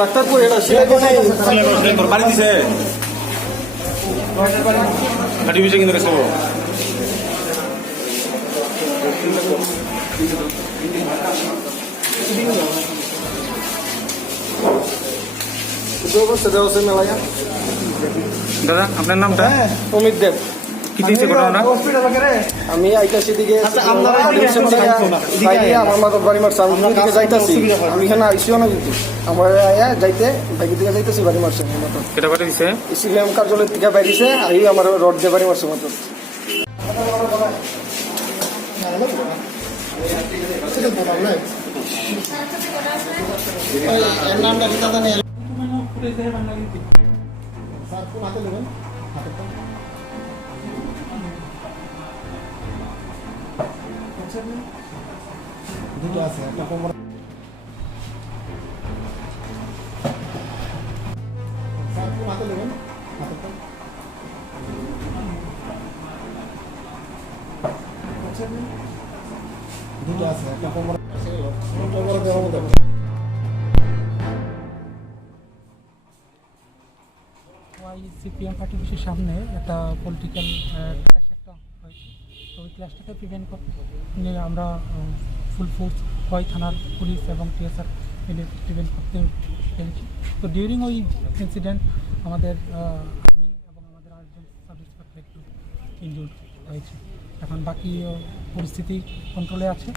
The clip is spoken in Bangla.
ডাক্তার কই এটা সেলাই করে বাড়ি দিছে কাটি বিষয় কিন্তু রেখো দাদা আপনার নামটা? অমিত দেব। কি দিয়েছে ঘটনা? আমি আইতাছি দিকে আমার মাথার বাড়ি মারছে, আমি দিকে যাইতাছি, আমি এখানে আইসিও না কিন্তু আমার যাইতে বাইকের দিকে যাইতেছি বাড়ি মারছে আমার মাথা। কেটা বাড়ি দিছে? সিপিএম কার্যালয়ের দিকে বাইরেছে, আই আমার রড দিয়ে বাড়ি মারছে মাথা। দুটো আছে, একটা কোমর হাতে নেবেন, হাতে দুটো আছে, একটা কোমর দেওয়া মতো। সিপিএম পার্টি অফিসের সামনে একটা পলিটিক্যাল ক্লাস একটা হয়েছে, তো ওই ক্লাসটাকে প্রিভেন্ট করতে আমরা ফুল ফোর্স খোয়াই থানার পুলিশ এবং টিএসআর মিলে প্রিভেন্ট করতে পেরেছি। তো ডিউরিং ওই ইনসিডেন্ট আমাদের আমি এবং আমাদের আরেকজন সাব ইন্সপেক্টর একটু ইনজুর্ড হয়েছে। এখন বাকি পরিস্থিতি কন্ট্রোলে আছে।